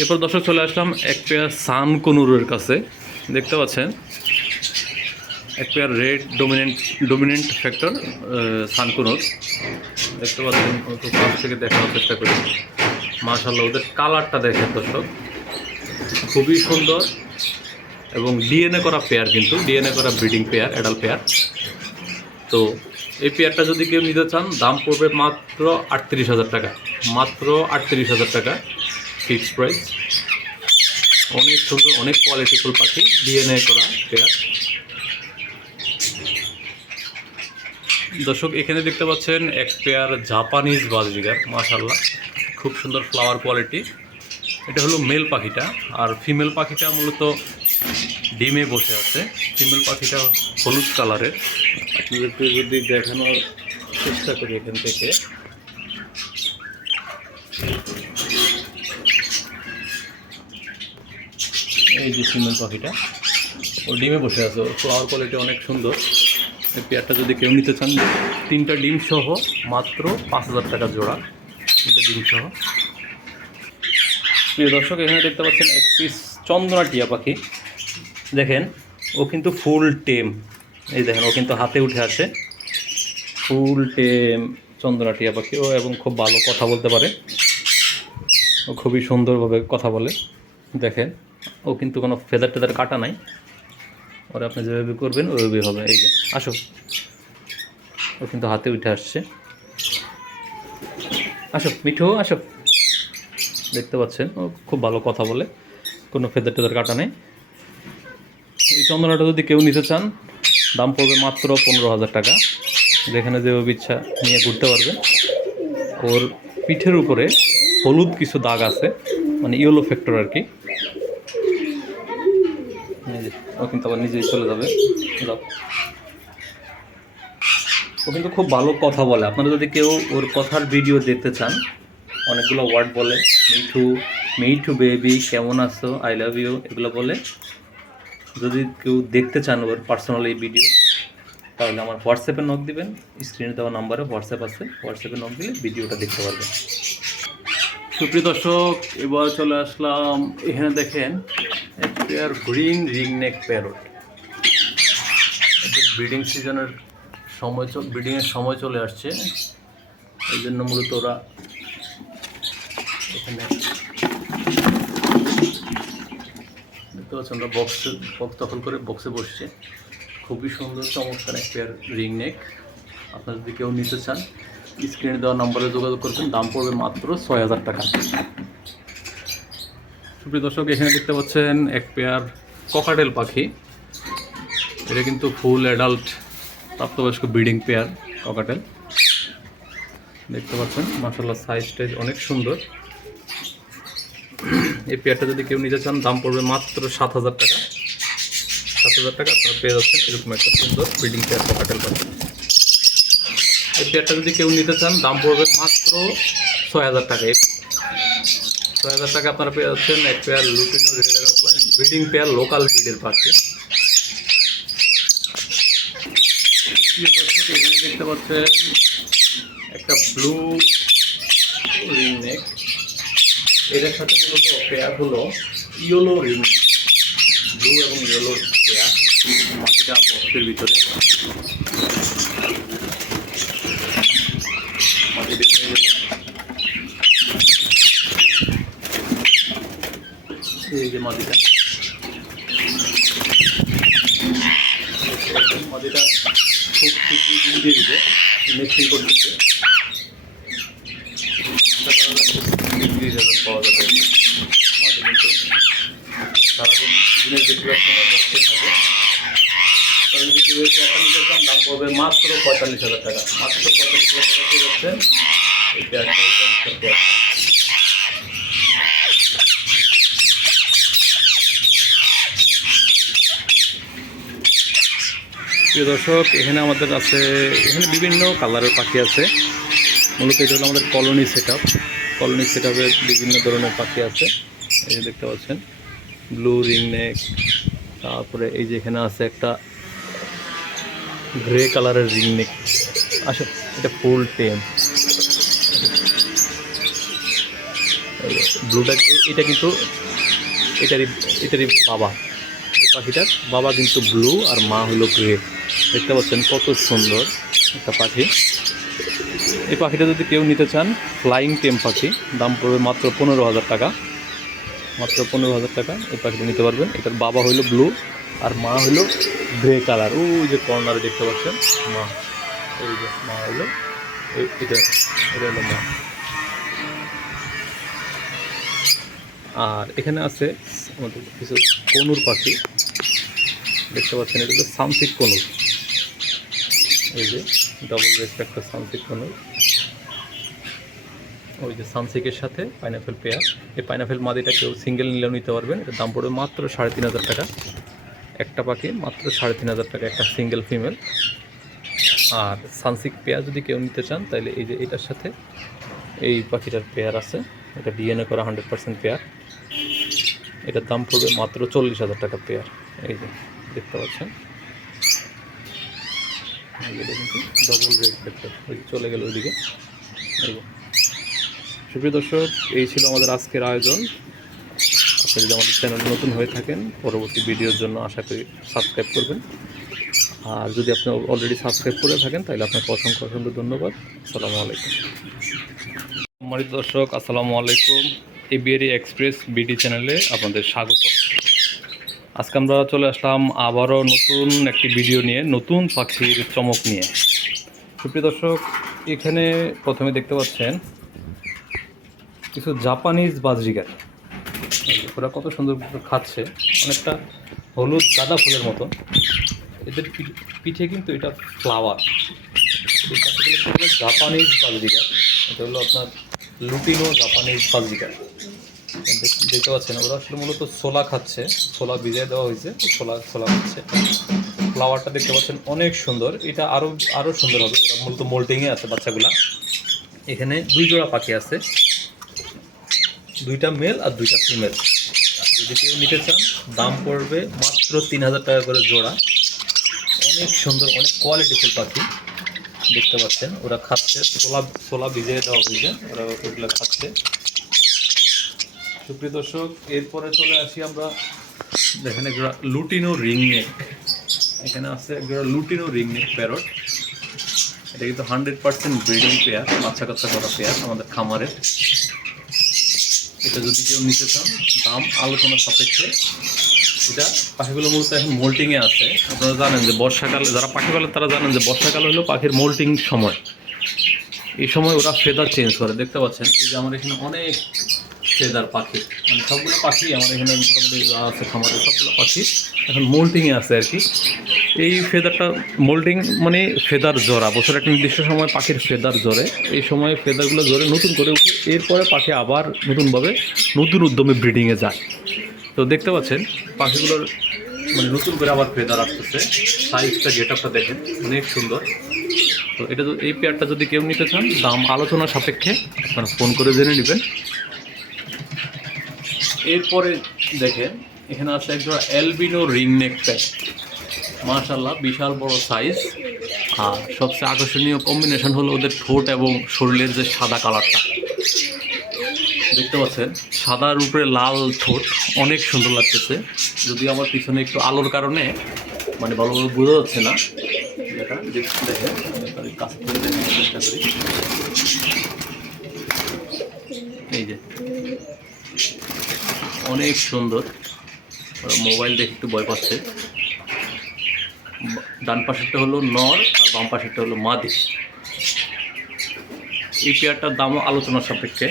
এরপর দর্শক চলে আসলাম এক পেয়ার সান কনুরের কাছে। দেখতে পাচ্ছেন এক পেয়ার রেড ডোমিনেন্ট ফ্যাক্টর সান কনুর দেখতে পাচ্ছেন। একটু কাছ থেকে দেখানোর চেষ্টা করি। মাশাআল্লাহ, ওদের কালারটা দেখেন দর্শক, খুবই সুন্দর এবং ডিএনএ করা পেয়ার, কিন্তু ডিএনএ করা ব্রিডিং পেয়ার, অ্যাডাল্ট পেয়ার। তো এই পেয়ারটা যদি কেউ নিতে চান দাম পড়বে মাত্র 38,000 টাকা, মাত্র 38,000 টাকা ফিক্সড প্রাইস। অনেক সুন্দর, অনেক কোয়ালিটিফুল পাখি, ডিএনএ করা পেয়ার। দর্শক এখানে দেখতে পাচ্ছেন এক পেয়ার জাপানিজ বাজরিগার, মাশাআল্লাহ খুব সুন্দর ফ্লাওয়ার কোয়ালিটি। এটা হলো মেল পাখিটা, আর ফিমেল পাখিটা মূলত ডিমে বসে আছে। ফিমেল পাখিটা হলুদ কালারের। আপনাদেরকে যদি দেখানোর চেষ্টা করি এখান থেকে, এই যে ফিমেল পাখিটা, ও ডিমে বসে আছে। ওর ফ্লাওয়ার কোয়ালিটি অনেক সুন্দর। এই পেয়ারটা যদি কেউ নিতে চান, 3টা ডিম সহ মাত্র 5,000 টাকা জোড়া, 3টা ডিম সহ। প্রিয় দর্শক এখানে দেখতে পাচ্ছেন এক পিস চন্দনা টিয়া পাখি। দেখেন ও কিন্তু ফুল টেম, এই দেখেন ও কিন্তু হাতে উঠে আসে। ফুল টেম চন্দনা টিয়া পাখি ও, এবং খুব ভালো কথা বলতে পারে। ও খুবই সুন্দরভাবে কথা বলে। দেখেন ও কিন্তু কোনো ফেদার টেদার কাটা নাই। ওরা আপনি যেভাবে করবেন ওইভাবে হবে। এই যে আসো, ও কিন্তু হাতে উঠে আসছে। আসো মিঠু আসো। দেখতে পাচ্ছেন ও খুব ভালো কথা বলে, কোনো ফেদার টেদার কাটা নেই। এই চন্দনাটা যদি কেউ নিতে চান দাম পড়বে মাত্র 15,000 টাকা। যেখানে যেভাবে ইচ্ছা নিয়ে ঘুরতে পারবেন। ওর পিঠের উপরে হলুদ কিছু দাগ আছে, মানে ইয়েলো ফ্যাক্টর আর কি। ও কিন্তু আবার নিজেই চলে যাবে। ও কিন্তু খুব ভালো কথা বলে। আপনারা যদি কেউ ওর কথার ভিডিও দেখতে চান, অনেকগুলো ওয়ার্ড বলে, মিঠু মিঠু বেবি, কেমন আছো, আই লাভ ইউ, এগুলো বলে। যদি কেউ দেখতে চান ওর পার্সোনাল এই ভিডিও, তাহলে আমার হোয়াটসঅ্যাপে নক দিবেন। স্ক্রিনে দেওয়া নাম্বারে হোয়াটসঅ্যাপ আছে, হোয়াটসঅ্যাপে নক দিলে ভিডিওটা দেখতে পারবেন। সুপ্রিয় দর্শক এবার চলে আসলাম এখানে। দেখেন এক pair green ringneck parrot. Breeding সিজনের ব্রিডিংয়ের সময় চলে আসছে, এই জন্য মূলত ওরা এখানে দেখতে পাচ্ছেন আমরা বক্স দখল করে বক্সে বসছে। খুবই সুন্দর চমৎকার এক পেয়ার রিংনেক। আপনারা যদি কেউ নিতে চান স্ক্রিনে দেওয়া নম্বরে যোগাযোগ করবেন। দাম পড়বে মাত্র 6,000 টাকা। সুপ্রিয় দর্শক এখানে দেখতে পাচ্ছেন এক পেয়ার ককাটেল পাখি। এটা কিন্তু ফুল অ্যাডাল্ট প্রাপ্তবয়স্ক ব্রিডিং পেয়ার ককাটেল। দেখতে পাচ্ছেন মাশাআল্লাহ সাইজ টাইজ অনেক সুন্দর। এই পেয়ারটা যদি কেউ নিতে চান দাম পড়বে মাত্র 7,000 টাকা। 7,000 টাকা আপনারা পেয়ে যাচ্ছেন এরকম একটা সুন্দর ব্রিডিং পেয়ার ককাটেল পাখি। এই পেয়ারটা যদি কেউ নিতে চান দাম পড়বে মাত্র 6,000 টাকা। 6,000 টাকা আপনারা পেয়ে যাচ্ছেন এক পেয়ার লুটিনো রেডার অফলাইন ব্রিডিং পেয়ার লোকাল ব্রিডের পাখি। এখানে দেখতে পাচ্ছেন একটা ব্লু রিংনেক। এটার সাথে মূলত পেয়ার হলো ইয়েলো রিংনেক, ব্লু এবং ইয়েলো পেয়ার। মাটিটা বক্সের ভিতরে মাটি বের হয়ে গেল। এই যে মাটিটা খুব শীঘ্রই দিয়ে দিবে, মিক্সিং করে দিচ্ছে। পাওয়া যাবে মাটি কিন্তু সারাদিন দিনের বেশিরভাগ সময় বসতে থাকে। তাহলে যদি কেউ একটা নিতে চান দাম পড়বে মাত্র 45,000 টাকা। মাত্র 45,000 টাকা পেয়ে যাচ্ছেন এই পেয়ারটা। প্রিয় দর্শক এখানে আমাদের আছে, এখানে বিভিন্ন কালারের পাখি আছে। মূলত এটা হলো আমাদের colony set up. Colony set আপের বিভিন্ন ধরনের পাখি আছে। এই যে দেখতে পাচ্ছেন ব্লু রিংনেক, তারপরে এই যে এখানে আছে একটা গ্রে কালারের রিংনেক। আসলে এটা ফুল টেম। ব্লুটা এটা কিন্তু এটারই এটারই বাবা, এই পাখিটার বাবা কিন্তু ব্লু আর মা হলো গ্রে। দেখতে পাচ্ছেন কত সুন্দর একটা পাখি। এই পাখিটা যদি কেউ নিতে চান, ফ্লাইং টেম পাখি, দাম পড়বে মাত্র 15,000 টাকা, মাত্র 15,000 টাকা এই পাখিটা নিতে পারবেন। এটার বাবা হইলো ব্লু আর মা হইলো গ্রে কালার। ওই যে কর্নারে দেখতে পাচ্ছেন মা, ওই যে মা হইলো এটা, এটা হলো মা। আর এখানে আছে আমাদের কিছু কনুর পাখি, দেখতে পাচ্ছেন এটা হলো সামসিক কনুর। এই যে ডবল রেসপেক্টার সামসিক কনুর, ওই যে সানসিকের সাথে পাইনাপেল পেয়ার। এই পাইনাপেল মাদিটা কেউ সিঙ্গেল নিলেও নিতে পারবেন। এটার দাম পড়বে মাত্র 3,500 টাকা একটা পাখি, মাত্র 3,500 টাকা একটা সিঙ্গেল ফিমেল। আর সানসিক পেয়ার যদি কেউ নিতে চান তাহলে এই যে এটার সাথে এই পাখিটার পেয়ার আছে, এটা ডিএনএ করা 100% পেয়ার। এটার দাম পড়বে মাত্র 40,000 টাকা পেয়ার। এই যে দেখতে পাচ্ছেন এটা কিন্তু ডবল রেড ফ্যাক্টর, ওই চলে গেল ওইদিকে। এই যে সুপ্রিয় দর্শক, এই ছিল আমাদের আজকের আয়োজন। আপনি যদি আমাদের চ্যানেল নতুন হয়ে থাকেন, পরবর্তী ভিডিওর জন্য আশা করি সাবস্ক্রাইব করবেন। আর যদি আপনি অলরেডি সাবস্ক্রাইব করে থাকেন তাহলে আপনাকে অসংখ্য অসংখ্য ধন্যবাদ। আসসালামু আলাইকুম। সম্মানিত দর্শক, আসসালামু আলাইকুম। এবিআরই এক্সপ্রেস বিডি চ্যানেলে আপনাদের স্বাগত। আজকে আমরা চলে আসলাম আবারও নতুন একটি ভিডিও নিয়ে, নতুন পাখির চমক নিয়ে। সুপ্রিয় দর্শক, এখানে প্রথমে দেখতে পাচ্ছেন কিছু জাপানিজ বাজরিগার। ওরা কত সুন্দর খাচ্ছে, অনেকটা হলুদ গাঁদা ফুলের মতো। এদের পিঠে কিন্তু এটা ফ্লাওয়ার। এই পাখিগুলো হলো জাপানিজ বাজরিগার। এটা হলো আপনার লুটিনো জাপানিজ বাজরিগার। দেখতে পাচ্ছেন ওরা আসলে মূলত ছোলা খাচ্ছে, ছোলা ভিজিয়ে দেওয়া হয়েছে, ছোলা খাচ্ছে। ফ্লাওয়ারটা দেখতে পাচ্ছেন অনেক সুন্দর, এটা আরও সুন্দর হবে। ওরা মূলত মোল্টিংয়ে আছে বাচ্চাগুলা। এখানে 2 জোড়া পাখি আছে, 2টা মেল আর 2টা ফিমেল। যদি কেউ নিতে চান দাম পড়বে মাত্র 3,000 টাকা করে জোড়া। অনেক সুন্দর, অনেক কোয়ালিটিফুল পাখি। দেখতে পাচ্ছেন ওরা খাচ্ছে, ছোলা ভিজিয়ে দেওয়া হয়েছে, ওরা ওগুলো খাচ্ছে। সুপ্রিয় দর্শক, এরপরে চলে আসি আমরা, দেখেন একটা লুটিনো রিংনেক। এখানে আছে একটা লুটিনো রিংনেক প্যারট। এটা কিন্তু 100% ব্রিডিং পেয়ার, বাচ্চা কাচ্চা করা পেয়ার আমাদের খামারের। এটা যদি কেউ নিতে চান দাম আলোচনার সাপেক্ষে। এটা পাখিগুলো মূলত এখন মোল্টিংয়ে আছে। আপনারা জানেন যে বর্ষাকালে, যারা পাখি পালেন তারা জানেন যে বর্ষাকাল হলো পাখির মোল্টিং সময়। এই সময় ওরা ফেদার চেঞ্জ করে। দেখতে পাচ্ছেন এই যে আমার এখানে অনেক ফেদার পাখি, মানে সবগুলো পাখি আমার এখানে মোটামুটি আছে খামারে, সবগুলো পাখি এখন মোল্টিংয়ে আছে আর কি। এই ফেদারটা মোল্টিং মানে ফেদার জোড়া, বছর একটা নির্দিষ্ট সময় পাখির ফেদার জোরে। এই সময় ফেদারগুলো জোরে নতুন করে উঠে, এরপরে পাখি আবার নতুনভাবে নতুন উদ্যমে ব্রিডিংয়ে যায়। তো দেখতে পাচ্ছেন পাখিগুলোর মানে নতুন করে আবার ফেদার আসতেছে। সাইজটা গেটআপটা দেখেন অনেক সুন্দর। তো এটা এই পেয়ারটা যদি কেউ নিতে চান দাম আলোচনা সাপেক্ষে আপনারা ফোন করে জেনে নেবেন। এরপরে দেখেন এখানে আছে একজোড়া অ্যালবিনো রিংনেক প্যাক। মাশাআল্লাহ বিশাল বড় সাইজ। আর সবচেয়ে আকর্ষণীয় কম্বিনেশন হলো ওদের ঠোঁট এবং শরীরের যে সাদা কালারটা। দেখতে পাচ্ছেন সাদার উপরে লাল ঠোঁট, অনেক সুন্দর লাগতেছে। যদি আমার পিছনে একটু আলোর কারণে মানে ভালোভাবে বোঝা যাচ্ছে না, যেটা দেখেন কাছে করে দেখানোর চেষ্টা করি। এই যে অনেক সুন্দর, মোবাইল দেখে একটু ভয় পাচ্ছে। ডান পাশেরটা হলো নর আর বাম পাশেরটা হলো মাদি। এই পেয়ারটার দামও আলোচনার সাপেক্ষে।